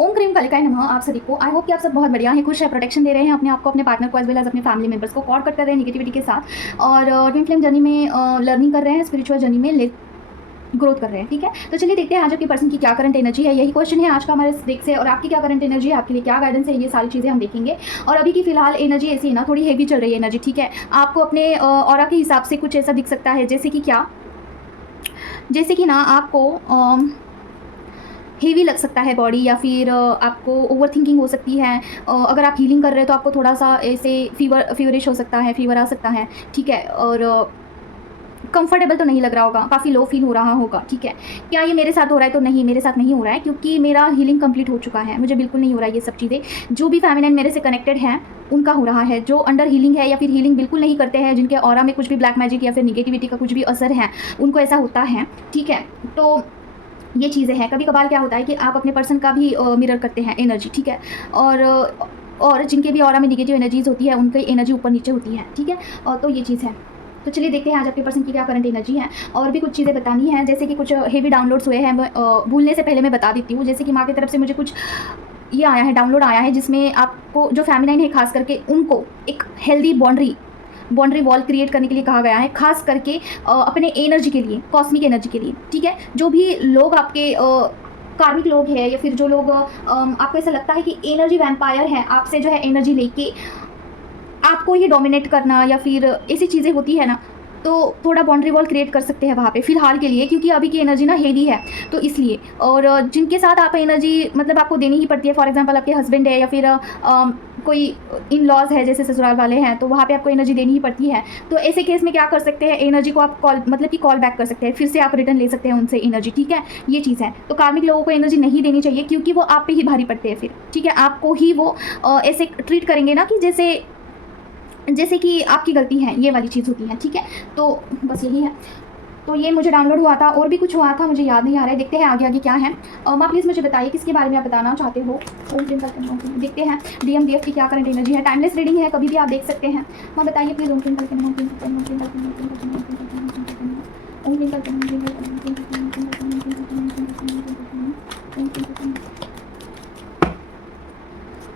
ओम cream कालिकाय नमः आप सभी को। आई होप कि आप सब बहुत बढ़िया हैं, खुश है, प्रोटेक्शन दे रहे हैं अपने आप को, अपने पार्टनर को, एज वेल एज अपने फैमिली मेंबर्स को कॉर्ड कट कर रहे हैं निगेटिविटी के साथ और ट्विन फ्लेम जर्नी में लर्निंग कर रहे हैं, स्पिरिचुअल जर्नी में ग्रोथ कर रहे हैं। ठीक है, तो चलिए देखते हैं आज आपके पर्सन की क्या करंट एनर्जी है। यही क्वेश्चन है आज का हमारे देख से, और आपकी क्या करंट एनर्जी है, आपके लिए क्या गाइडेंस है, ये सारी चीज़ें हम देखेंगे। और अभी की फिलहाल एनर्जी ऐसी है ना, थोड़ी हेवी चल रही है एनर्जी। ठीक है, आपको अपने ऑरा के हिसाब से कुछ ऐसा दिख सकता है जैसे कि क्या, जैसे कि ना आपको हेवी लग सकता है बॉडी, या फिर आपको ओवर थिंकिंग हो सकती है। अगर आप हीलिंग कर रहे हो तो आपको थोड़ा सा ऐसे फीवरिश हो सकता है, फीवर आ सकता है। ठीक है, और कंफर्टेबल तो नहीं लग रहा होगा, काफ़ी लो फील हो रहा होगा। ठीक है, क्या ये मेरे साथ हो रहा है? तो नहीं, मेरे साथ नहीं हो रहा है, क्योंकि मेरा हीलिंग कंप्लीट हो चुका है, मुझे बिल्कुल नहीं हो रहा है ये सब चीज़ें। जो भी फेमिनिन मेरे से कनेक्टेड हैं उनका हो रहा है, जो अंडर हीलिंग है या फिर हीलिंग बिल्कुल नहीं करते हैं, जिनके ऑरा में कुछ भी ब्लैक मैजिक या फिर निगेटिविटी का कुछ भी असर है, उनको ऐसा होता है। ठीक है, तो ये चीज़ें हैं। कभी कभार क्या होता है कि आप अपने पर्सन का भी मिरर करते हैं एनर्जी। ठीक है, और जिनके भी ऑरा में निगेटिव एनर्जीज होती है उनकी एनर्जी ऊपर नीचे होती है। ठीक है, तो ये चीज़ है। तो चलिए देखते हैं आज आपके पर्सन की क्या करंट एनर्जी है। और भी कुछ चीज़ें बतानी है, जैसे कि कुछ हेवी डाउनलोड्स हुए हैं, भूलने से पहले मैं बता देती हूँ। जैसे कि माँ की तरफ से मुझे कुछ ये आया है, डाउनलोड आया है, जिसमें आपको जो फेमिनाइन है खास करके उनको एक हेल्दी बाउंड्री वॉल क्रिएट करने के लिए कहा गया है, खास करके अपने एनर्जी के लिए, कॉस्मिक एनर्जी के लिए। ठीक है, जो भी लोग आपके कार्मिक लोग हैं, या फिर जो लोग आपको ऐसा लगता है कि एनर्जी वैम्पायर है, आपसे जो है एनर्जी लेके आपको ये डोमिनेट करना या फिर ऐसी चीज़ें होती है ना, तो थोड़ा बाउंड्री वॉल क्रिएट कर सकते हैं वहाँ पे फ़िलहाल के लिए, क्योंकि अभी की एनर्जी ना हेवी है, तो इसलिए। और जिनके साथ आप एनर्जी मतलब आपको देनी ही पड़ती है, फॉर एग्जांपल आपके हस्बैंड है या फिर कोई इन लॉज है, जैसे ससुराल वाले हैं, तो वहाँ पे आपको एनर्जी देनी ही पड़ती है। तो ऐसे केस में क्या कर सकते हैं, एनर्जी को आप कॉल बैक कर सकते हैं, फिर से आप रिटर्न ले सकते हैं उनसे एनर्जी। ठीक है, ये चीज़ है। तो कार्मिक लोगों को एनर्जी नहीं देनी चाहिए, क्योंकि वो आप पे ही भारी पड़ते हैं फिर। ठीक है, आपको ही वो ऐसे ट्रीट करेंगे ना कि जैसे कि आपकी गलती है, ये वाली चीज़ होती है। ठीक है, तो बस यही है। तो ये मुझे डाउनलोड हुआ था, और भी कुछ हुआ था, मुझे याद नहीं आ रहा है। देखते हैं आगे आगे क्या है। माँ प्लीज़ मुझे बताइए किसके बारे में आप बताना चाहते हो। देखते हैं DMDF की क्या करंट एनर्जी है। टाइमलेस रीडिंग है, कभी भी आप देख सकते हैं। माँ बताइए प्लीज़।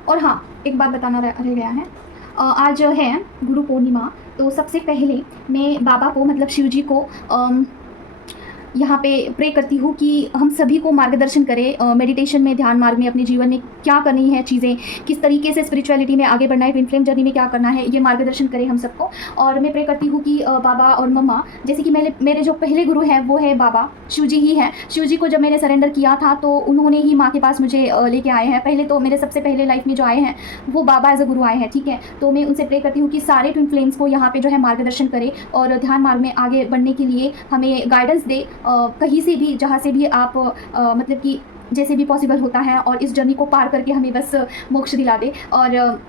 और हाँ, एक बात बताना रह गया है। आज है गुरु पूर्णिमा, तो सबसे पहले मैं बाबा को, मतलब शिव जी को यहाँ पे प्रे करती हूँ कि हम सभी को मार्गदर्शन करें मेडिटेशन में, ध्यान मार्ग में, अपने जीवन में क्या करनी है चीज़ें, किस तरीके से स्पिरिचुअलिटी में आगे बढ़ना है, ट्विन फ्लेम जर्नी में क्या करना है, ये मार्गदर्शन करें हम सबको। और मैं प्रे करती हूँ कि बाबा और मम्मा, जैसे कि मेरे जो पहले गुरु हैं वो है बाबा शिव जी ही हैं। शिव जी को जब मैंने सरेंडर किया था तो उन्होंने ही माँ के पास मुझे लेके आए हैं। पहले तो मेरे सबसे पहले लाइफ में जो आए हैं वो बाबा एज अ गुरु आए हैं। ठीक है, तो मैं उनसे प्रे करती हूँ कि सारे ट्विन फ्लेम्स को यहाँ पे जो है मार्गदर्शन करें, और ध्यान मार्ग में आगे बढ़ने के लिए हमें गाइडेंस दे, कहीं से भी, जहाँ से भी आप मतलब कि जैसे भी पॉसिबल होता है, और इस जर्नी को पार करके हमें बस मोक्ष दिला दे। और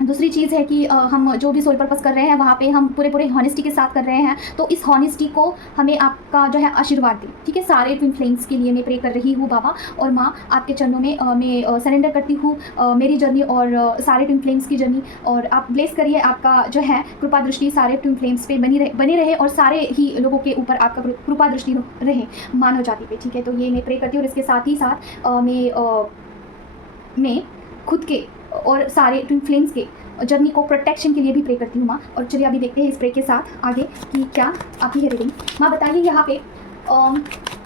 दूसरी चीज़ है कि हम जो भी सोल पर्पस कर रहे हैं वहाँ पे हम पूरे हॉनेस्टी के साथ कर रहे हैं, तो इस हॉनेस्टी को हमें आपका जो है आशीर्वाद दे। ठीक है, सारे ट्विन फ्लेम्स के लिए मैं प्रे कर रही हूँ बाबा और माँ, आपके चरणों में मैं सरेंडर करती हूँ मेरी जर्नी और सारे ट्विन फ्लेम्स की जर्नी। और आप ब्लेस करिए, आपका जो है कृपा दृष्टि सारे ट्विन फ्लेम्स पे बनी रहे, और सारे ही लोगों के ऊपर आपका कृपा दृष्टि रहे, मानव जाति पे। ठीक है, तो ये मैं प्रे करती हूँ, और इसके साथ ही साथ मैं खुद के और सारे ट्विन फ्लेम्स के जर्नी को प्रोटेक्शन के लिए भी प्रे करती हूँ माँ। और चलिए अभी देखते हैं इस प्रे के साथ आगे कि क्या आपकी है रीडिंग। माँ बताइए यहाँ पे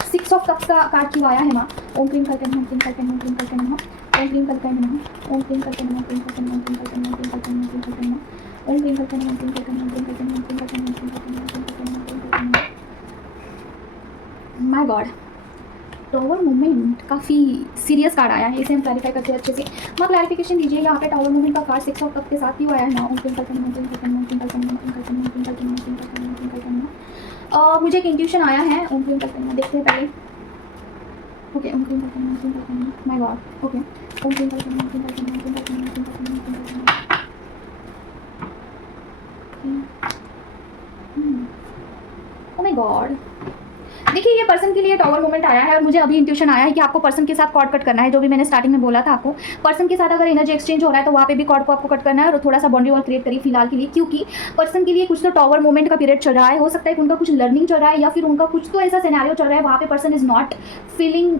6 ऑफ कप्स का कार्ड क्यों आया है माँ। ओम क्लीम करके नमः, ओम क्लीम करके नमः, ओम क्लीम करके नमः, ओम क्लीम करके नमः, ओम क्लीम करके नमः, ओम क्लीम करके नमः, ओम क्लीम करके नमः, ओम क्लीम करके नमः, ओम क्लीम करके नमः, ओम क्लीम करके नमः, ओम क्लीम करके नमः, ओम क्लीम करके नमः, ओम क्लीम करके नमः, ओम क्लीम करके नमः, ओम क्लीम करके नमः, ओम क्लीम करके नमः। माय गॉड, टावर मूवमेंट काफ़ी सीरियस कार्ड आया है, इसे हम क्लैरिफाई करते हैं अच्छे से। माँ क्लैरिफिकेशन दीजिए, यहाँ पे टावर मूवमेंट का कार्ड 6 ऑफ कप के साथ ही आया है ना। ओम क्लीम करके नमः, ओम क्लीम करके नमः, ओम क्लीम करके नमः, ओम क्लीम करके नमः, ओम क्लीम करके नमः, ओम क्लीम करके नमः, ओम क्लीम करके नमः। मुझे एक इंट्यूशन आया है, ओम क्लीम करके नमः, देखते हैं पहले। ओके, ओम क्लीम करके नमः, ओम क्लीम करके नमः, माय गॉड। ओके, ओम क्लीम करके नमः, ओम क्लीम करके नमः, ओम क्लीम करके नमः, ओम क्लीम करके नमः, ओम क्लीम करके नमः। ओह माय गॉड, देखिए ये पर्सन के लिए टावर मोमेंट आया है, और मुझे अभी इंट्यूशन आया है कि आपको पर्सन के साथ कॉर्ड कट करना है, जो भी मैंने स्टार्टिंग में बोला था आपको। पर्सन के साथ अगर एनर्जी एक्सचेंज हो रहा है तो वहाँ पे भी कॉर्ड को आपको कट करना है, और थोड़ा सा बाउंड्री वॉल क्रिएट करिए फिलहाल के लिए, क्योंकि पर्सन के लिए कुछ तो टावर मोमेंट का पीरियड चल रहा है। हो सकता है कि उनका कुछ लर्निंग चल रहा है, या फिर उनका कुछ तो ऐसा सिनेरियो चल रहा है वहाँ पे person is not feeling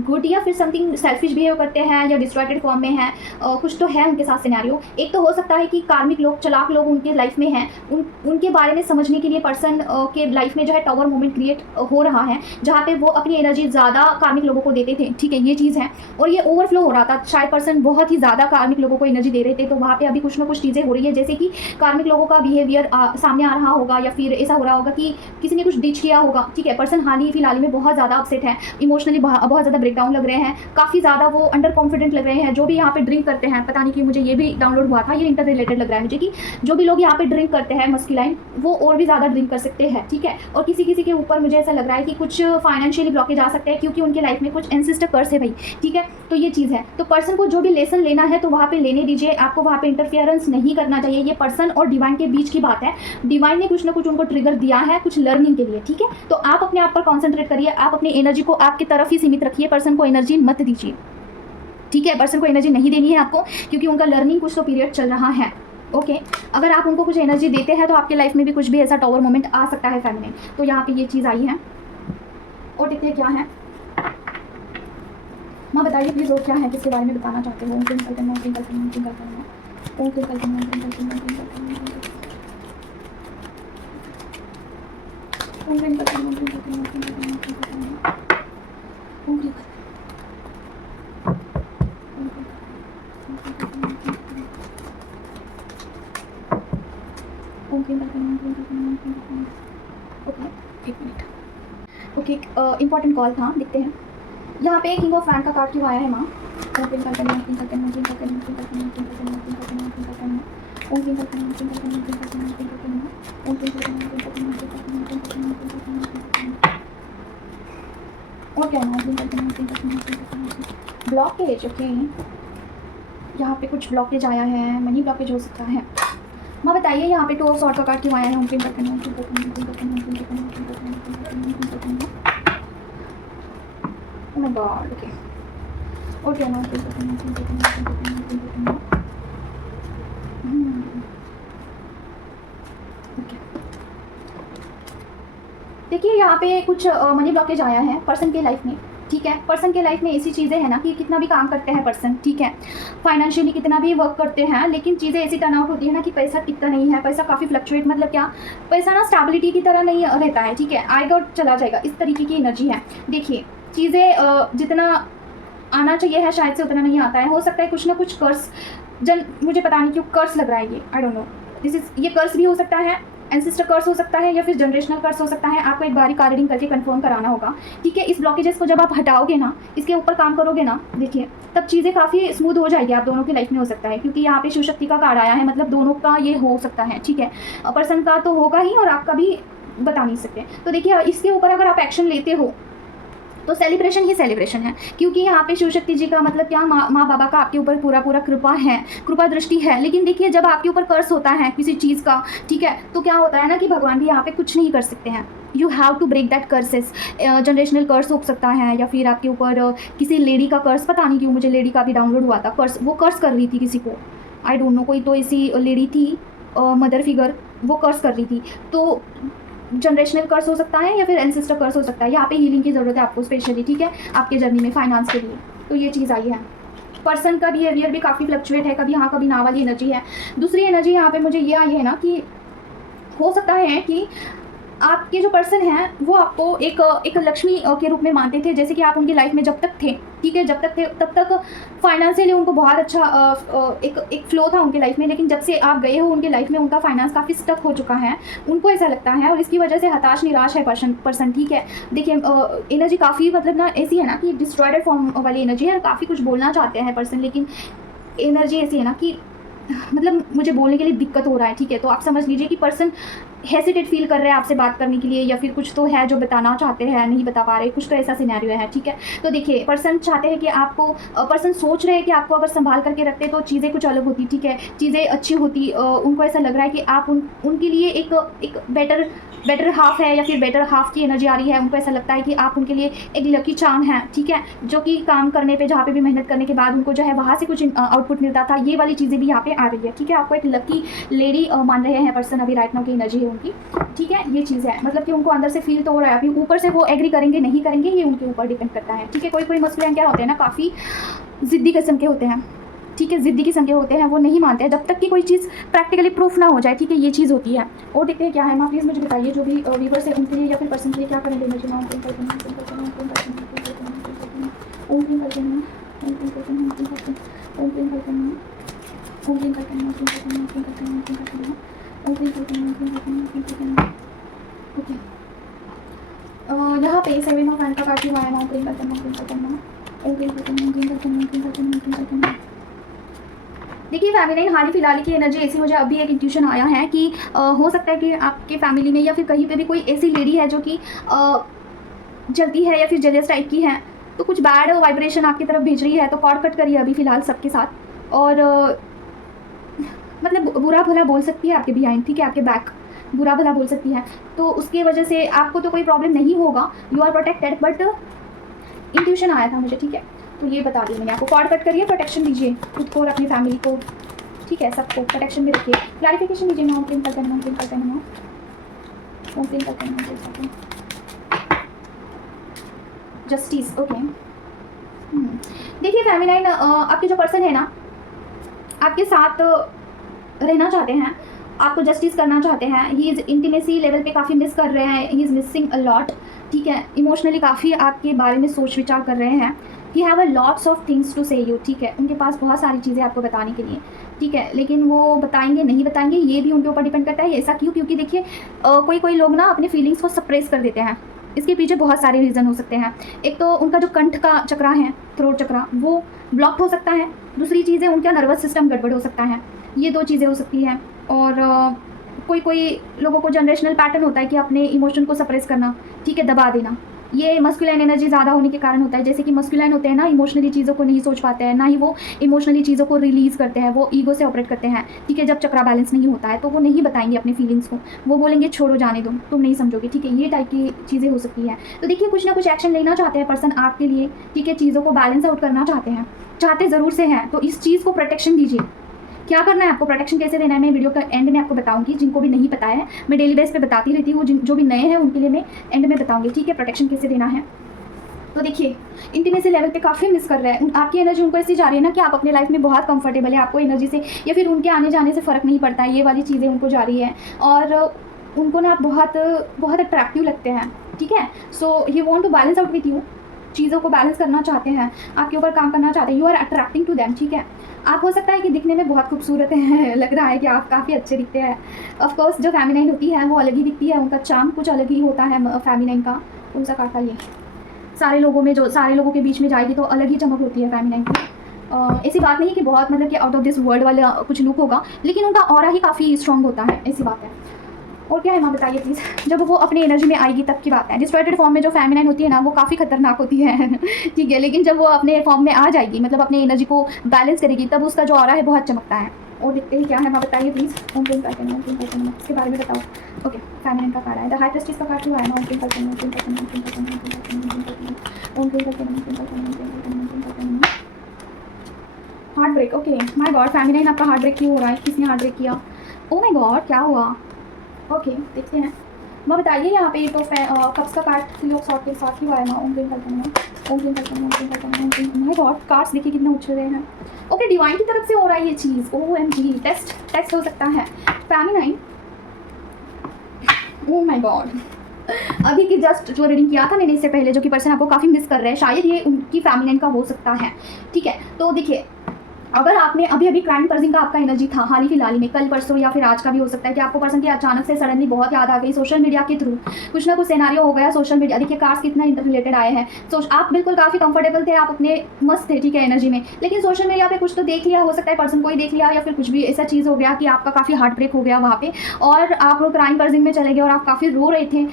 good या फिर समथिंग सेल्फिश बिहेव करते हैं या डिस्ट्रैक्टेड फॉर्म में है, कुछ तो है उनके साथ सिनेरियो। एक तो हो सकता है कि कार्मिक लोग, चलाक लोग उनके लाइफ में हैं, उनके बारे में समझने के लिए पर्सन के लाइफ में जो है टावर मोमेंट क्रिएट हो रहा है, जहाँ पे वो अपनी एनर्जी ज़्यादा कार्मिक लोगों को देते थे, ठीक है, ये चीज़ है। और ये ओवरफ्लो हो रहा था, शायद पर्सन बहुत ही ज़्यादा कार्मिक लोगों को एनर्जी दे रहे थे, तो वहाँ पे अभी कुछ ना कुछ चीज़ें हो रही है, जैसे कि कार्मिक लोगों का बिहेवियर सामने आ रहा होगा, या फिर ऐसा हो रहा होगा कि किसी ने कुछ डिच किया होगा, ठीक है। पर्सन हाल ही फिलहाल में बहुत ज़्यादा अपसेट है, इमोशनली बहुत ज़्यादा ब्रेकडाउन लग रहे हैं, काफ़ी ज़्यादा वो अंडर कॉन्फिडेंट लग रहे हैं। जो भी यहाँ पे ड्रिंक करते हैं, पता नहीं कि मुझे ये भी डाउनलोड हुआ था, ये इंटर रिलेटेड लग रहा है मुझे, कि जो भी लोग यहाँ पे ड्रिंक करते हैं मस्कुलाइन, वो और भी ज़्यादा ड्रिंक कर सकते हैं, ठीक है। और किसी किसी के ऊपर मुझे ऐसा लग रहा है कि कुछ फाइनेंशियली ब्लॉकेज आ सकते हैं, क्योंकि उनके लाइफ में कुछ एंसेस्टर कर्स है भाई, ठीक है। तो ये चीज़ है, तो पर्सन को जो भी लेसन लेना है तो वहाँ पे लेने दीजिए, आपको वहाँ पे इंटरफियरेंस नहीं करना चाहिए। ये पर्सन और डिवाइन के बीच की बात है, डिवाइन ने कुछ ना कुछ उनको ट्रिगर दिया है कुछ लर्निंग के लिए, ठीक है। तो आप अपने आप पर कॉन्सेंट्रेट करिए, आप अपनी एनर्जी को आपकी तरफ ही सीमित रखिए, पर्सन को एनर्जी मत दीजिए, ठीक है। पर्सन को एनर्जी नहीं देनी है आपको, क्योंकि उनका लर्निंग कुछ तो पीरियड चल रहा है, ओके। अगर आप उनको कुछ एनर्जी देते हैं तो आपके लाइफ में भी कुछ भी ऐसा टावर मोमेंट आ सकता है फैमिली में। तो यहाँ पे ये चीज़ आई है, और देखते हैं क्या है। माँ बताइए प्लीज़, और क्या है, किसके बारे में बताना चाहते हो? ओके, इम्पॉर्टेंट कॉल था, देखते हैं। यहाँ पे किंग ऑफ वैंड का कार्ड क्यों आया है माँ? और क्या ब्लॉकेज, ओके। यहाँ पे कुछ ब्लॉकेज आया है, मनी ब्लॉकेज हो सकता है। माँ बताइए यहाँ पे टू ऑफ सॉर्ड का कार्ड क्यों आया है? Oh my God, okay. और क्या ना, देखिए यहाँ पे कुछ मनी ब्लॉकेज आया है पर्सन के लाइफ में, ठीक है। पर्सन के लाइफ में ऐसी चीज़ें हैं ना कि कितना भी काम करते हैं पर्सन, ठीक है, फाइनेंशियली कितना भी वर्क करते हैं, लेकिन चीज़ें ऐसी टर्न आउट होती है ना कि पैसा टिकता नहीं है, पैसा काफ़ी फ्लक्चुएट, मतलब क्या, पैसा ना स्टेबिलिटी की तरह नहीं रहता है, ठीक है, आएगा और चला जाएगा, इस तरीके की एनर्जी है। देखिए चीज़ें जितना आना चाहिए है शायद से उतना नहीं आता है, हो सकता है कुछ ना कुछ कर्स, मुझे पता नहीं क्यों कर्स लग रहा है ये, आई डोंट नो, ये कर्स भी हो सकता है, एंसेस्टर कर्स हो सकता है, या फिर जनरेशनल कर्स हो सकता है। आपको एक बारी कार्डिंग करके कंफर्म कराना होगा, ठीक है। इस ब्लॉकेजेस को जब आप हटाओगे ना, इसके ऊपर काम करोगे ना, देखिए तब चीज़ें काफ़ी स्मूथ हो जाएगी आप दोनों की लाइफ में, हो सकता है, क्योंकि यहाँ पे शिव शक्ति का कार्ड आया है, मतलब दोनों का ये हो सकता है, ठीक है। पर्सन का तो होगा ही और आपका भी बता नहीं सकते। तो देखिए इसके ऊपर अगर आप एक्शन लेते हो तो सेलिब्रेशन ही सेलिब्रेशन है, क्योंकि यहाँ पे शिव शक्ति जी का मतलब क्या, माँ बाबा का आपके ऊपर पूरा कृपा है, कृपा दृष्टि है। लेकिन देखिए जब आपके ऊपर कर्स होता है किसी चीज़ का, ठीक है, तो क्या होता है ना कि भगवान भी यहाँ पे कुछ नहीं कर सकते हैं, you have to break that curses. Generational curse हो सकता है, या फिर आपके ऊपर किसी लेडी का कर्स, पता नहीं क्यों मुझे लेडी का भी डाउनलोड हुआ था कर्स, वो कर्स कर रही थी किसी को, आई डोंट नो, कोई तो ऐसी लेडी थी मदर फिगर, वो कर्स कर रही थी। तो जनरेशनल कर्स हो सकता है या फिर एंसेस्टर कर्स हो सकता है। यहाँ पे हीलिंग की ज़रूरत है आपको स्पेशली, ठीक है, आपके जर्नी में फाइनेंस के लिए। तो ये चीज़ आई है। पर्सन का बिहेवियर भी काफ़ी फ्लक्चुएट है, कभी हाँ कभी ना वाली एनर्जी है। दूसरी एनर्जी यहाँ पे मुझे ये आई है ना कि हो सकता है कि आपके जो पर्सन हैं वो आपको एक लक्ष्मी के रूप में मानते थे, जैसे कि आप उनकी लाइफ में जब तक थे, ठीक है, जब तक थे तब तक फाइनेंशियली उनको बहुत अच्छा एक फ्लो था उनके लाइफ में। लेकिन जब से आप गए हो उनके लाइफ में, उनका फाइनेंस काफ़ी स्टक हो चुका है, उनको ऐसा लगता है, और इसकी वजह से हताश निराश है पर्सन, ठीक है। देखिए एनर्जी काफ़ी मतलब ना ऐसी है ना कि डिस्ट्रॉयड फॉर्म वाली एनर्जी है, काफ़ी कुछ बोलना चाहते हैं पर्सन, लेकिन एनर्जी ऐसी है ना कि मतलब मुझे बोलने के लिए दिक्कत हो रहा है, ठीक है। तो आप समझ लीजिए कि पर्सन हेसिटेट फील कर रहे हैं आपसे बात करने के लिए, या फिर कुछ तो है जो बताना चाहते हैं नहीं बता पा रहे, कुछ तो ऐसा सिनेरियो है, ठीक है। तो देखिए पर्सन चाहते हैं कि आपको, पर्सन सोच रहे हैं कि आपको अगर संभाल करके रखते तो चीज़ें कुछ अलग होती, ठीक है, चीज़ें अच्छी होती। उनको ऐसा लग रहा है कि आप उनके लिए एक बेटर हाफ है, या फिर बेटर हाफ की एनर्जी आ रही है। उनको ऐसा लगता है कि आप उनके लिए एक लकी चार्म है, ठीक है, जो कि काम करने पे, जहाँ पे भी मेहनत करने के बाद उनको जो है वहाँ से कुछ आउटपुट मिलता था। ये वाली चीज़ें भी यहाँ पे आ रही है, ठीक है। आपको एक लकी लेडी मान रहे हैं पर्सन, अभी राइट नाउ की एनर्जी उनकी, ठीक है। ये चीज़ है, मतलब कि उनको अंदर से फील तो हो रहा है, अभी ऊपर से वो एग्री करेंगे नहीं करेंगे ये उनके ऊपर डिपेंड करता है, ठीक है। कोई कोई मस्कुलिन क्या होते हैं ना, काफ़ी ज़िद्दी किस्म के होते हैं, ठीक है, ज़िद्दी किस्म के होते हैं, वो नहीं मानते हैं जब तक कि कोई चीज़ प्रैक्टिकली प्रूफ ना हो जाए, ठीक है। ये चीज़ होती है। और देखते हैं क्या है माँ, प्लीज़ मुझे बताइए जो भी व्यूवर्स है उनके लिए या फिर पर्सन के लिए क्या करेंगे मुझे माँ। ओके, यहाँ पे 7 ऑफ हैंड का कार्ड हुआ है ना, देखिए फैमिली हाल ही फिलहाल की एनर्जी ऐसी, मुझे अभी एक इंट्यूशन आया है कि हो सकता है कि आपके फैमिली में या फिर कहीं पे भी कोई ऐसी लेडी है जो कि जलती है या फिर जेलस टाइप की है, तो कुछ बैड वाइब्रेशन आपकी तरफ भेज रही है, तो कॉर्ड कट करिए अभी फ़िलहाल सबके साथ। और मतलब बुरा भला बोल सकती है आपके बिहाइंड, ठीक है, आपके बैक बुरा भला बोल सकती है, तो उसकी वजह से आपको तो कोई प्रॉब्लम नहीं होगा, you are protected, but intuition आया था मुझे, ठीक है। तो ये बता दी मैंने आपको, कॉर्ड कट करिए, प्रोटेक्शन दीजिए खुद को और अपनी फैमिली को, ठीक है, सबको प्रोटेक्शन में रखिए। क्लैरिफिकेशन दीजिए ना, ओपन करते हैं, ओपन करते हैं, ओपन करते हैं, जस्टिस, ओके। देखिए फैमिलाइन, आपके जो पर्सन है ना आपके साथ रहना चाहते हैं, आपको जस्टिस करना चाहते हैं, ही इज़ इंटीमेसी लेवल पे काफ़ी मिस कर रहे हैं, he is missing a lot, ठीक है। इमोशनली काफ़ी आपके बारे में सोच विचार कर रहे हैं, he have a lots of things to say you, ठीक है। उनके पास बहुत सारी चीज़ें आपको बताने के लिए, ठीक है, लेकिन वो बताएंगे नहीं बताएंगे ये भी उनके ऊपर डिपेंड करता है। ऐसा क्यों? क्योंकि देखिए कोई कोई लोग ना अपने फीलिंग्स को सप्रेस कर देते हैं, इसके पीछे बहुत सारे रीज़न हो सकते हैं। एक तो उनका जो कंठ का चक्रा है, थ्रोट चक्रा, वो ब्लॉक हो सकता है, दूसरी चीज़ है उनका नर्वस सिस्टम गड़बड़ हो सकता है, ये 2 चीज़ें हो सकती हैं। और कोई कोई लोगों को जनरेशनल पैटर्न होता है कि अपने इमोशन को सप्रेस करना, ठीक है, दबा देना, ये मस्कुलाइन एनर्जी ज़्यादा होने के कारण होता है। जैसे कि मस्कुलाइन होते हैं ना, इमोशनली चीज़ों को नहीं सोच पाते हैं, ना ही वो इमोशनली चीज़ों को रिलीज़ करते हैं, वो ईगो से ऑपरेट करते हैं, ठीक है। जब चक्रा बैलेंस नहीं होता है तो वो नहीं बताएंगे अपने फीलिंग्स को, वो बोलेंगे छोड़ो जाने दो, तुम नहीं समझोगे, ठीक है। ये टाइप की चीज़ें हो सकती हैं। तो देखिए कुछ ना कुछ एक्शन लेना चाहते हैं पर्सन आपके लिए, ठीक है, चीज़ों को बैलेंस आउट करना चाहते हैं, चाहते ज़रूर से हैं, तो इस चीज़ को प्रोटेक्शन दीजिए। क्या करना है आपको, प्रोटेक्शन कैसे देना है, मैं वीडियो का एंड में आपको बताऊंगी। जिनको भी नहीं पता है मैं डेली बेस पे बताती रहती हूँ, जो भी नए हैं उनके लिए मैं एंड में बताऊंगी, ठीक है, प्रोटेक्शन कैसे देना है। तो देखिए इंटीमेसी लेवल पे काफ़ी मिस कर रहे हैं, आपकी एनर्जी उनको ऐसी जा रही है ना कि आप अपने लाइफ में बहुत कंफर्टेबल है, आपको एनर्जी से या फिर उनके आने जाने से फ़र्क नहीं पड़ता है, ये वाली चीज़ें उनको जा रही है। और उनको ना आप बहुत बहुत अट्रैक्टिव लगते हैं, ठीक है। So he want to balance out with you, चीज़ों को बैलेंस करना चाहते हैं, आपके ऊपर काम करना चाहते हैं, you are attracting to them, ठीक है। आप हो सकता है कि दिखने में बहुत खूबसूरत हैं, लग रहा है कि आप काफ़ी अच्छे दिखते हैं। ऑफकोर्स जो फेमिनाइन होती है वो अलग ही दिखती है, उनका चार्म कुछ अलग ही होता है फेमिनाइन का। कौन सा कार्ड था ये? सारे लोगों में जो सारे लोगों के बीच में जाएगी तो अलग ही चमक होती है फेमिनाइन की। ऐसी बात नहीं कि बहुत मतलब कि आउट ऑफ दिस वर्ल्ड वाला कुछ लुक होगा, लेकिन उनका ऑरा ही काफ़ी स्ट्रॉन्ग होता है, ऐसी बात है। और क्या है माँ बताइए प्लीज़, जब वो अपनी एनर्जी में आएगी तब की बात है। डिस्टॉर्टेड फॉर्म में जो फेमिनाइन होती है ना वो काफ़ी खतरनाक होती है ठीक है, लेकिन जब वो अपने फॉर्म में आ जाएगी, मतलब अपनी एनर्जी को बैलेंस करेगी, तब उसका जो ऑरा है बहुत चमकता है। और देखते हैं क्या है माँ बताइए प्लीज़, इसके बारे में बताओ। ओके, फेमिनाइन का कार्ड है, द हाई प्रीस्टेस का कार्ड हुआ है ना, heart break. Okay my God, feminine आपका हार्ट ब्रेक क्यों हो रहा है, किसने हार्ट ब्रेक किया? ओ माय गॉड क्या हुआ? ओके देखते हैं माँ बताइए। यहाँ पे तो कप्स का कार्ड 3 ऑफ सॉर्ट के साथ ही हुआ है ना, माय गॉड कार्ड्स देखिए कितना उछल रहे हैं। ओके डिवाइन की तरफ से हो रहा है ये चीज़, OMG, टेस्ट हो सकता है फेमिनाइन। ओ माय गॉड, अभी की जस्ट जो रीडिंग किया था मैंने इससे पहले, जो कि पर्सन आपको काफ़ी मिस कर रहे हैं, शायद ये उनकी फेमिनाइन का हो सकता है, ठीक है। तो देखिए अगर आपने अभी क्राइम पर्सन का आपका एनर्जी था हाल ही फिलहाल में, कल परसों या फिर आज का भी हो सकता है कि आपको पर्सन की अचानक से सडनली बहुत याद आ गई, सोशल मीडिया के थ्रू कुछ ना कुछ सिनेरियो हो गया सोशल मीडिया। देखिए कार्ड्स कितना इंटर रिलेटेड आए हैं। आप बिल्कुल काफ़ी कंफर्टेबल थे, आप अपने मस्त थे, ठीक है, एनर्जी में, लेकिन सोशल मीडिया पे कुछ तो देख लिया, हो सकता है पर्सन को ही देख लिया या फिर कुछ भी ऐसा चीज़ हो गया कि आपका काफ़ी हार्ट ब्रेक हो गया वहाँ पे, और आप क्राइम पर्सन में चले गए और आप काफ़ी रो रहे थे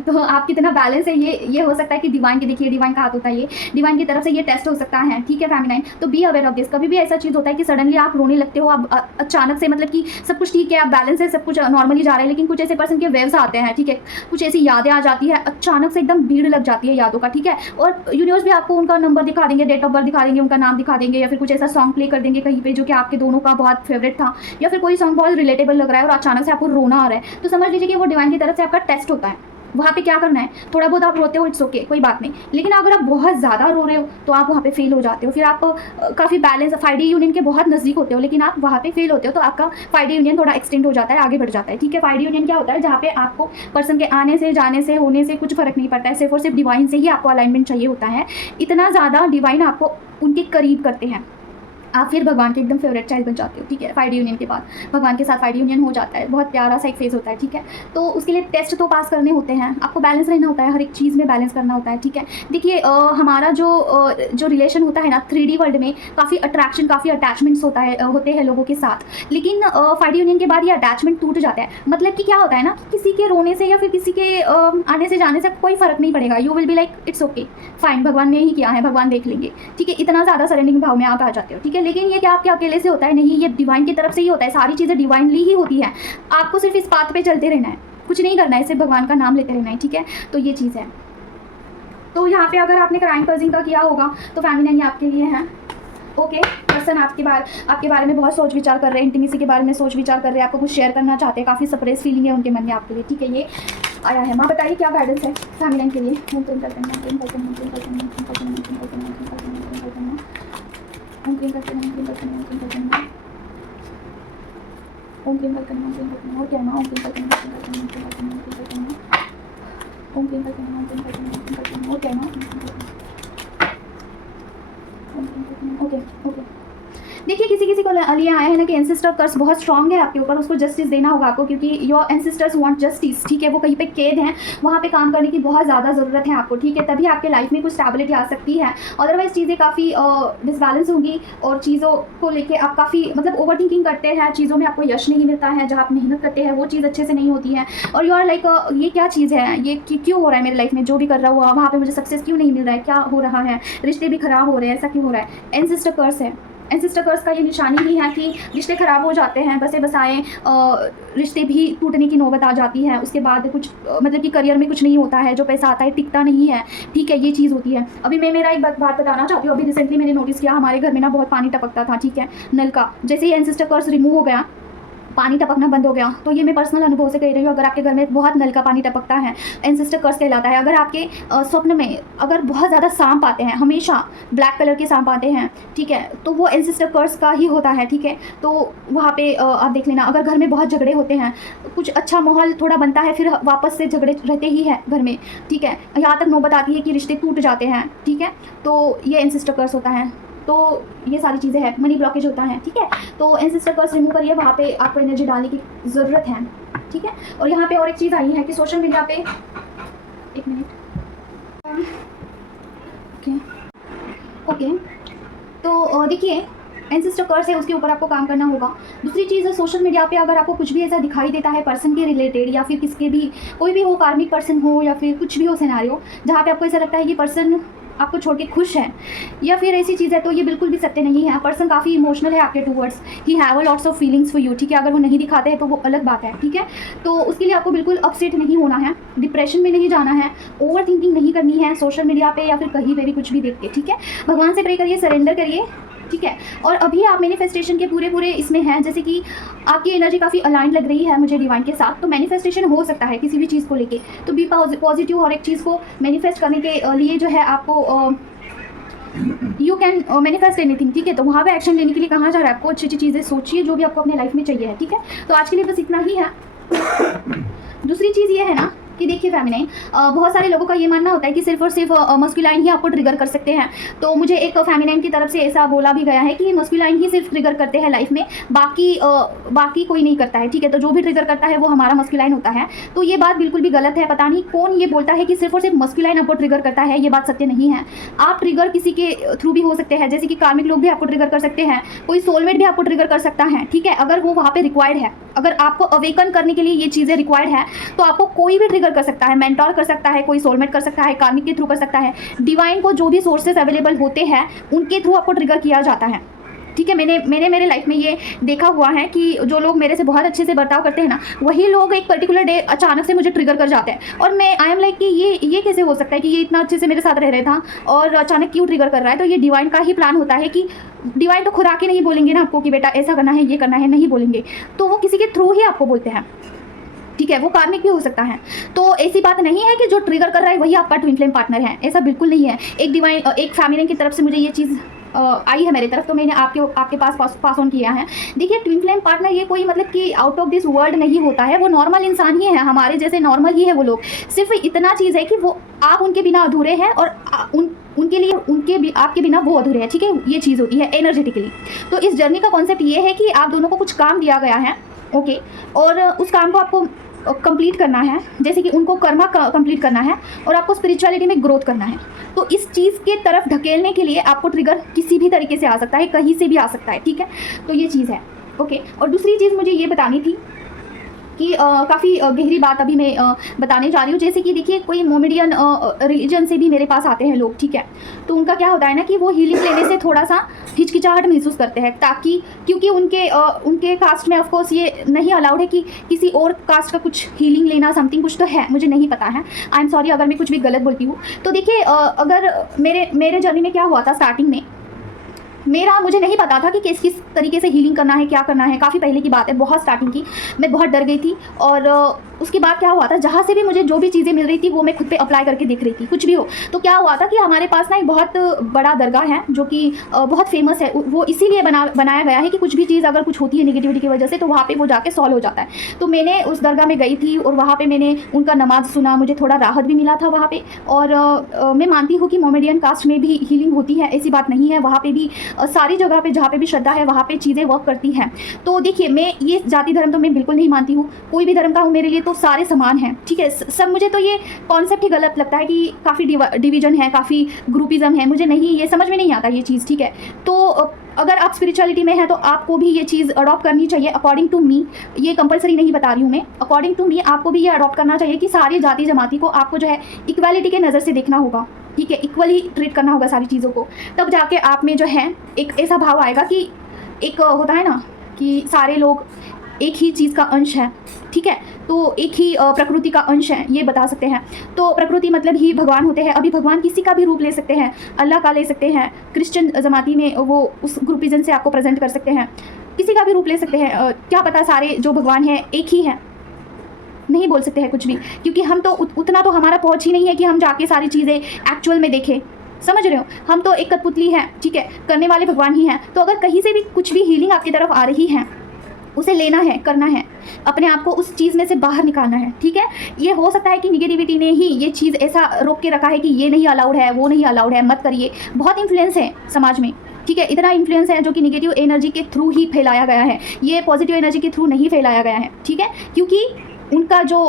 तो आप कितना बैलेंस है ये हो सकता है कि डिवाइन के, देखिए डिवाइन का हाथ होता है, ये डिवाइन की तरफ से ये टेस्ट हो सकता है, ठीक है फेमिनाइन। तो बी अवेयर ऑफ दिस। कभी भी ऐसा चीज़ होता है कि सडनली आप रोने लगते हो, आप अचानक से, मतलब कि सब कुछ ठीक है, आप बैलेंस है, सब कुछ नॉर्मली जा रहा है, लेकिन कुछ ऐसे पर्सन के वेव्स आते हैं, ठीक है, कुछ ऐसी यादें आ जाती है, अचानक से एकदम भीड़ लग जाती है यादों का, ठीक है। और यूनिवर्स भी आपको उनका नंबर दिखा देंगे, डेट ऑफ बर्थ दिखा देंगे, उनका नाम दिखा देंगे, या फिर कुछ ऐसा सॉन्ग प्ले कर देंगे कहीं पे जो कि आपके दोनों का बहुत फेवरेट था, या फिर कोई सॉन्ग बहुत रिलेटेबल लग रहा है और अचानक से आपको रोना आ रहा है, तो समझ लीजिए कि वो डिवाइन की तरफ से आपका टेस्ट होता है। वहाँ पे क्या करना है, थोड़ा बहुत आप रोते हो, इट्स ओके, कोई बात नहीं, लेकिन अगर आप बहुत ज़्यादा रो रहे हो तो आप वहाँ पे फेल हो जाते हो। फिर आप काफ़ी बैलेंस 5D यूनियन के बहुत नज़दीक होते हो, लेकिन आप वहाँ पे फेल होते हो, तो आपका 5D यूनियन थोड़ा एक्सटेंड हो जाता है, आगे बढ़ जाता है, ठीक है। 5D यूनियन क्या होता है, जहाँ पे आपको पर्सन के आने से, जाने से, होने से कुछ फ़र्क नहीं पड़ता है, सिर्फ और सिर्फ डिवाइन से ही आपको अलाइनमेंट चाहिए होता है। इतना ज़्यादा डिवाइन आपको उनके करीब करते हैं, आप फिर भगवान के एकदम फेवरेट चाइल्ड बन जाते हो, ठीक है। 5D यूनियन के बाद भगवान के साथ 5D यूनियन हो जाता है, बहुत प्यारा सा एक फेज़ होता है, ठीक है। तो उसके लिए टेस्ट तो पास करने होते हैं, आपको बैलेंस रहना होता है, हर एक चीज़ में बैलेंस करना होता है, ठीक है। देखिए हमारा जो रिलेशन होता है ना 3D वर्ल्ड में, काफ़ी अट्रैक्शन, काफ़ी अटैचमेंट्स होते हैं लोगों के साथ, लेकिन 5D यूनियन के बाद ये अटैचमेंट टूट जाता है। मतलब कि क्या होता है ना, कि किसी के रोने से या फिर किसी के आने से, जाने से कोई फ़र्क नहीं पड़ेगा, you will be like it's okay, fine, भगवान ने ही किया है, भगवान देख लेंगे, ठीक है। इतना ज़्यादा सरेंडरिंग भाव में आप आ जाते हो, ठीक है। लेकिन ये क्या आपके अकेले से होता है? नहीं, ये डिवाइन की तरफ से ही होता है, सारी चीज़ें डिवाइनली ही होती है। आपको सिर्फ इस पाथ पे चलते रहना है, कुछ नहीं करना है, सिर्फ भगवान का नाम लेते रहना है, ठीक है। तो ये चीज़ है। तो यहाँ पे अगर आपने क्राइम पर्जिंग का किया होगा तो फेमिनिन आपके लिए है, ओके। पर्सन आपके बारे में बहुत सोच विचार कर रहे हैं, इंटीमेसी के बारे में सोच विचार कर रहे हैं, आपको कुछ शेयर करना चाहते हैं, काफ़ी सप्रेस फीलिंग है उनके मन में आपके लिए, ठीक है। ये आया है। माँ बताइए क्या गाइडेंस है फेमिनिन के लिए? ओके। देखिए किसी को लिए आया है ना कि एंसेस्टर कर्स बहुत स्ट्रांग है आपके ऊपर, उसको जस्टिस देना होगा आपको, क्योंकि योर एंसेस्टर्स वांट जस्टिस, ठीक है। वो कहीं पे कैद हैं, वहाँ पे काम करने की बहुत ज़्यादा ज़रूरत है आपको, ठीक है। तभी आपके लाइफ में कुछ स्टेबिलिटी आ सकती है, अदरवाइज चीज़ें काफ़ी डिसबैलेंस होंगी, और चीज़ों को लेके आप काफ़ी मतलब ओवर थिंकिंग करते हैं, चीज़ों में आपको यश नहीं मिलता है, जहाँ आप मेहनत करते हैं वो चीज़ अच्छे से नहीं होती है, और यू आर लाइक ये क्या चीज़ है, ये क्यों हो रहा है मेरी लाइफ में, जो भी कर रहा हुआ वहाँ पर मुझे सक्सेस क्यों नहीं मिल रहा है, क्या हो रहा है, रिश्ते भी ख़राब हो रहे हैं, ऐसा क्यों हो रहा है? एंसेस्टर कर्स है। एंसेस्टर कर्स का ये निशानी ही है कि रिश्ते ख़राब हो जाते हैं, बसे बसाए रिश्ते भी टूटने की नौबत आ जाती है, उसके बाद कुछ मतलब कि करियर में कुछ नहीं होता है, जो पैसा आता है टिकता नहीं है, ठीक है। ये चीज़ होती है। अभी मैं मेरा एक बात बताना चाहती हूँ। अभी रिसेंटली मैंने नोटिस किया, हमारे घर में ना बहुत पानी टपकता था, ठीक है, नल का। जैसे ही एंसेस्टर कर्स रिमूव हो गया, पानी टपकना बंद हो गया। तो ये मैं पर्सनल अनुभव से कह रही हूँ, अगर आपके घर में बहुत नल का पानी टपकता है, एंसेस्टर कर्स कहलाता है। अगर आपके स्वप्न में अगर बहुत ज़्यादा सांप आते हैं, हमेशा ब्लैक कलर के सांप आते हैं, ठीक है, तो वो एंसेस्टर कर्स का ही होता है, ठीक है। तो वहाँ पे आप देख लेना। अगर घर में बहुत झगड़े होते हैं, कुछ अच्छा माहौल थोड़ा बनता है, फिर वापस से झगड़े रहते ही है घर में, ठीक है, यहाँ तक नौबत आती है कि रिश्ते टूट जाते हैं, ठीक है। तो ये एंसेस्टर कर्स होता है। तो ये सारी चीज़ें हैं, मनी ब्लॉकेज होता है, ठीक है। तो एंसेस्टर कर्स रिमूव करिए, वहाँ पे आपको एनर्जी डालने की ज़रूरत है, ठीक है। और यहाँ पे और एक चीज़ आई है कि सोशल मीडिया पे, एक मिनट, ओके। तो देखिए एंसेस्टर कर्स है, उसके ऊपर आपको काम करना होगा। दूसरी चीज़ है, सोशल मीडिया पे अगर आपको कुछ भी ऐसा दिखाई देता है पर्सन के रिलेटेड, या फिर किसके भी, कोई भी हो, कार्मिक पर्सन हो या फिर कुछ भी हो सिनेरियो, जहाँ पे आपको ऐसा लगता है ये पर्सन आपको छोड़ के खुश है, या फिर ऐसी चीज़ है, तो ये बिल्कुल भी सत्य नहीं है। पर्सन काफ़ी इमोशनल है आपके towards, he have a lots of feelings for you, ठीक है। अगर वो नहीं दिखाते हैं तो वो अलग बात है, ठीक है। तो उसके लिए आपको बिल्कुल अपसेट नहीं होना है, डिप्रेशन में नहीं जाना है, ओवर थिंकिंग नहीं करनी है सोशल मीडिया पे या फिर कहीं पे भी कुछ भी देख के, ठीक है। भगवान से प्रे करिए, सरेंडर करिए, ठीक है। और अभी आप मैनिफेस्टेशन के पूरे इसमें हैं, जैसे कि आपकी एनर्जी काफ़ी अलाइन लग रही है मुझे डिवाइन के साथ, तो मैनिफेस्टेशन हो सकता है किसी भी चीज़ को लेके। तो बी पॉजिटिव, और एक चीज़ को मैनिफेस्ट करने के लिए जो है आपको यू कैन मैनिफेस्ट एनीथिंग, ठीक है। तो वहाँ पे एक्शन लेने के लिए कहा जा रहा है आपको, अच्छी अच्छी चीज़ें सोचिए जो भी आपको अपने लाइफ में चाहिए है, ठीक है। तो आज के लिए बस इतना ही है। दूसरी चीज़ ये है ना कि देखिए फेमिनाइन, बहुत सारे लोगों का ये मानना होता है कि सिर्फ और सिर्फ मस्कुलाइन ही आपको ट्रिगर कर सकते हैं। तो मुझे एक फेमिनाइन की तरफ से ऐसा बोला भी गया है कि मस्कुलाइन ही सिर्फ ट्रिगर करते हैं लाइफ में, बाकी कोई नहीं करता है, ठीक है। तो जो भी ट्रिगर करता है वो हमारा मस्कुलाइन होता है। तो ये बात बिल्कुल भी गलत है। पता नहीं कौन ये बोलता है कि सिर्फ और सिर्फ मस्कुलाइन आपको ट्रिगर करता है, ये बात सत्य नहीं है। आप ट्रिगर किसी के थ्रू भी हो सकते हैं, जैसे कि कार्मिक लोग भी आपको ट्रिगर कर सकते हैं, कोई सोलमेट भी आपको ट्रिगर कर सकता है, ठीक है, अगर वो वहाँ पे रिक्वायर्ड है। अगर आपको अवेकन करने के लिए ये चीज़ें रिक्वायर्ड है तो आपको कोई भी ट्रिगर कर सकता है, मेंटोर कर सकता है, कोई सोलमेट कर सकता है, कार्मिक के थ्रू कर सकता है। डिवाइन को जो भी सोर्सेस अवेलेबल होते हैं उनके थ्रू आपको ट्रिगर किया जाता है, ठीक है, मैंने मेरे लाइफ में ये देखा हुआ है कि जो लोग मेरे से बहुत अच्छे से बर्ताव करते हैं ना, वही लोग एक पर्टिकुलर डे अचानक से मुझे ट्रिगर कर जाते हैं, और मैं आई एम लाइक कि ये कैसे हो सकता है कि ये इतना अच्छे से मेरे साथ रह रहा था और अचानक क्यों ट्रिगर कर रहा है। तो ये डिवाइन का ही प्लान होता है कि डिवाइन तो खुद आके नहीं बोलेंगे ना आपको कि बेटा ऐसा करना है, ये करना है, नहीं बोलेंगे, तो वो किसी के थ्रू ही आपको बोलते हैं। ठीक है, वो कार्मिक भी हो सकता है। तो ऐसी बात नहीं है कि जो ट्रिगर कर रहा है वही आपका ट्विन फ्लेम पार्टनर है, ऐसा बिल्कुल नहीं है। एक डिवाइन, एक फैमिली की तरफ से मुझे ये चीज़ आई है मेरी तरफ, तो मैंने आपके पास ऑन किया है। देखिए, ट्विन फ्लेम पार्टनर ये कोई मतलब कि आउट ऑफ दिस वर्ल्ड नहीं होता है, वो नॉर्मल इंसान ही है, हमारे जैसे नॉर्मल ही है वो लोग। सिर्फ इतना चीज़ है कि वो आप उनके बिना अधूरे हैं और उनके लिए आपके बिना वो अधूरे हैं। ठीक है, ये चीज़ होती है एनर्जेटिकली। तो इस जर्नी का कॉन्सेप्ट ये है कि आप दोनों को कुछ काम दिया गया है, ओके, और उस काम को आपको कंप्लीट करना है, जैसे कि उनको कर्मा कंप्लीट करना है और आपको स्पिरिचुअलिटी में ग्रोथ करना है। तो इस चीज़ के तरफ ढकेलने के लिए आपको ट्रिगर किसी भी तरीके से आ सकता है, कहीं से भी आ सकता है। ठीक है, तो ये चीज़ है, ओके। और दूसरी चीज़ मुझे ये बतानी थी कि काफ़ी गहरी बात अभी मैं बताने जा रही हूँ। जैसे कि देखिए, कोई मोमेडियन रिलीजन से भी मेरे पास आते हैं लोग, ठीक है, तो उनका क्या होता है ना कि वो हीलिंग लेने से थोड़ा सा हिचकिचाहट महसूस करते हैं, ताकि क्योंकि उनके कास्ट में ऑफकोर्स ये नहीं अलाउड है कि किसी और कास्ट का कुछ हीलिंग लेना, समथिंग कुछ तो है, मुझे नहीं पता है, आई एम सॉरी अगर मैं कुछ भी गलत बोलती हूँ। तो देखिए, अगर मेरे जर्नी में क्या हुआ था, स्टार्टिंग में मुझे नहीं पता था कि किस तरीके से हीलिंग करना है, क्या करना है। काफ़ी पहले की बात है, बहुत स्टार्टिंग की, मैं बहुत डर गई थी। और उसके बाद क्या हुआ था, जहाँ से भी मुझे जो भी चीज़ें मिल रही थी वो मैं खुद पे अप्लाई करके देख रही थी, कुछ भी हो। तो क्या हुआ था कि हमारे पास ना एक बहुत बड़ा दरगाह है जो कि बहुत फेमस है। वो इसीलिए बनाया गया है कि कुछ भी चीज़ अगर कुछ होती है नेगेटिविटी की वजह से, तो वहाँ पर वो जाके सॉल्व हो जाता है। तो मैंने उस दरगाह में गई थी और वहाँ पर मैंने उनका नमाज सुना, मुझे थोड़ा राहत भी मिला था वहाँ पर। और मैं मानती हूँ कि मोमेडियन कास्ट में भी हीलिंग होती है, ऐसी बात नहीं है। वहाँ पर भी सारी जगह पे जहाँ पे भी श्रद्धा है वहाँ पे चीज़ें वर्क करती हैं। तो देखिए, मैं ये जाति धर्म तो मैं बिल्कुल नहीं मानती हूँ, कोई भी धर्म का हूँ, मेरे लिए तो सारे समान हैं। ठीक है, सब मुझे तो ये कॉन्सेप्ट ही गलत लगता है कि काफ़ी डिवीजन है, काफ़ी ग्रुपिज़म है, मुझे नहीं, ये समझ में नहीं आता ये चीज़। ठीक है, तो अगर आप स्पिरिचुअलिटी में हैं तो आपको भी ये चीज़ अडॉप्ट करनी चाहिए। अकॉर्डिंग टू मी, ये कंपलसरी नहीं बता रही हूँ मैं, अकॉर्डिंग टू मी आपको भी ये अडॉप्ट करना चाहिए कि सारी जाति जमाती को आपको जो है इक्वालिटी के नज़र से देखना होगा। ठीक है, इक्वली ट्रीट करना होगा सारी चीज़ों को, तब जाके आप में जो है एक ऐसा भाव आएगा कि एक होता है ना कि सारे लोग एक ही चीज़ का अंश है। ठीक है, तो एक ही प्रकृति का अंश है, ये बता सकते हैं। तो प्रकृति मतलब ही भगवान होते हैं। अभी भगवान किसी का भी रूप ले सकते हैं, अल्लाह का ले सकते हैं, क्रिश्चियन जमाती में वो उस ग्रुपिज़म से आपको प्रेजेंट कर सकते हैं, किसी का भी रूप ले सकते हैं। क्या पता सारे जो भगवान हैं एक ही हैं, नहीं बोल सकते हैं कुछ भी, क्योंकि हम तो उतना तो हमारा पहुंच ही नहीं है कि हम जाके सारी चीज़ें एक्चुअल में देखें। समझ रहे हो, हम तो एक कठपुतली हैं। ठीक है, करने वाले भगवान ही हैं। तो अगर कहीं से भी कुछ भी हीलिंग आपकी तरफ आ रही है, उसे लेना है, करना है, अपने आप को उस चीज़ में से बाहर निकालना है। ठीक है, ये हो सकता है कि निगेटिविटी ने ही ये चीज़ ऐसा रोक के रखा है कि ये नहीं अलाउड है, वो नहीं अलाउड है, मत करिए। बहुत इन्फ्लुएंस है समाज में। ठीक है, इतना इन्फ्लुएंस है जो कि निगेटिव एनर्जी के थ्रू ही फैलाया गया है, ये पॉजिटिव एनर्जी के थ्रू नहीं फैलाया गया है। ठीक है, क्योंकि उनका जो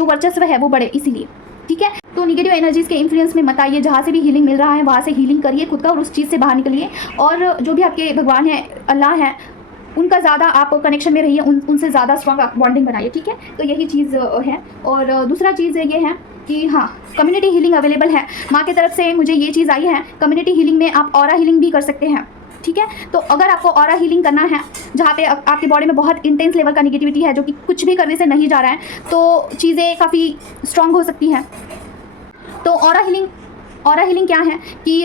वर्चस्व है वो बड़े, इसीलिए। ठीक है, तो निगेटिव एनर्जीज़ के इन्फ्लुएंस में मत आइए। जहाँ से भी हीलिंग मिल रहा है वहाँ से हीलिंग करिए खुद का और उस चीज़ से बाहर निकलिए। और जो भी आपके भगवान हैं, अल्लाह है, उनका ज़्यादा आप कनेक्शन में रहिए, उनसे ज़्यादा स्ट्रॉन्ग आप बॉन्डिंग बनाइए। ठीक है, तो यही चीज़ है। और दूसरा चीज़ ये है कि हाँ, कम्युनिटी हीलिंग अवेलेबल है। माँ की तरफ से मुझे ये चीज़ आई है, कम्युनिटी हीलिंग में आप ऑरा हीलिंग भी कर सकते हैं। ठीक है, तो अगर आपको ऑरा हीलिंग करना है, जहाँ पे आपके बॉडी में बहुत इंटेंस लेवल का निगेटिविटी है जो कि कुछ भी करने से नहीं जा रहा है, तो चीज़ें काफ़ी स्ट्रॉन्ग हो सकती हैं। तो ऑरा हीलिंग क्या है कि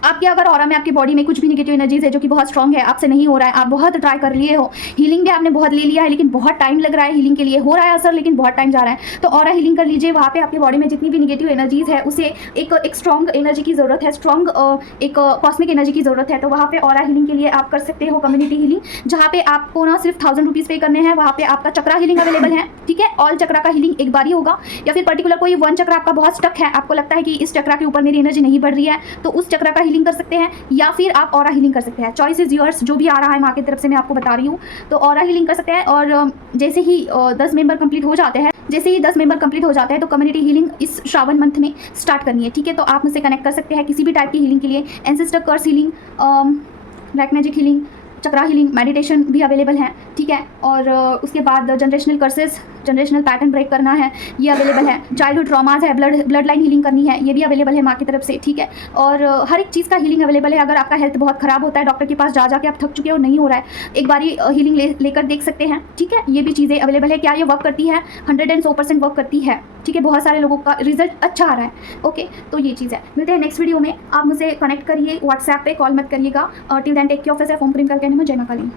आपके अगर ऑरा में, आपकी बॉडी में कुछ भी नेगेटिव एनर्जीज है जो कि बहुत स्ट्रॉन्ग है, आपसे नहीं हो रहा है, आप बहुत ट्राई कर लिए हो, हीलिंग भी आपने बहुत ले लिया है, लेकिन बहुत टाइम लग रहा है हीलिंग के लिए, हो रहा है असर लेकिन बहुत टाइम जा रहा है, तो ऑरा हीलिंग कर लीजिए। वहाँ पे आपकी बॉडी में जितनी भी नेगेटिव एनर्जीज है उसे एक स्ट्रॉन्ग एनर्जी की ज़रूरत है, स्ट्रॉन्ग एक कॉस्मिक एनर्जी की ज़रूरत है। तो वहाँ पे ऑरा हीलिंग के लिए आप कर सकते हो कम्युनिटी हीलिंग, जहाँ पे आपको ना सिर्फ 1000 रुपीज़ पे करने हैं। वहाँ पे आपका चक्रा हीलिंग अवेलेबल है। ठीक है, ऑल चक्रा का हीलिंग एक बार ही होगा, या फिर पर्टिकुलर कोई वन चक्रा आपका बहुत स्टक है, आपको लगता है कि इस चक्रा के ऊपर मेरी एनर्जी नहीं बढ़ रही है, तो उस चक्रा का हीलिंग कर सकते हैं, या फिर आप ऑरा हीलिंग कर सकते हैं। चॉइस इज योर्स, जो भी आ रहा है माँ की तरफ से मैं आपको बता रही हूँ। तो ऑरा हीलिंग कर सकते हैं। और जैसे ही 10 मेंबर कंप्लीट हो जाते हैं, तो कम्युनिटी हीलिंग इस श्रावण मंथ में स्टार्ट करनी है। ठीक है, तो आप मुझसे कनेक्ट कर सकते हैं किसी भी टाइप की हीलिंग के लिए। Ancestor curse healing, black magic healing, chakra healing, meditation भी अवेलेबल है। ठीक है। और उसके बाद generational curses, generational pattern break करना है, ये अवेलेबल है। चाइल्डहुड ट्रॉमास है, ब्लड लाइन हीलिंग करनी है, ये भी अवेलेबल है माँ की तरफ से, ठीक है। और हर एक चीज़ का हीलिंग अवेलेबल है। अगर आपका हेल्थ बहुत ख़राब होता है, डॉक्टर के पास जा के आप थक चुके हो, नहीं हो रहा है, एक बारी हीलिंग लेकर देख सकते हैं, ठीक है। ये भी चीज़ें अवेलेबल है। क्या ये वर्क करती है? 100% वर्क करती है, ठीक है। बहुत सारे लोगों का रिजल्ट अच्छा आ रहा है। ओके, तो ये चीज़ है। मिलते हैं नेक्स्ट वीडियो में। आप मुझसे कनेक्ट करिए, व्हाट्सएप पे कॉल मत करिएगा। Till then take care of yourself. ओम प्रेम करके जय मां काली।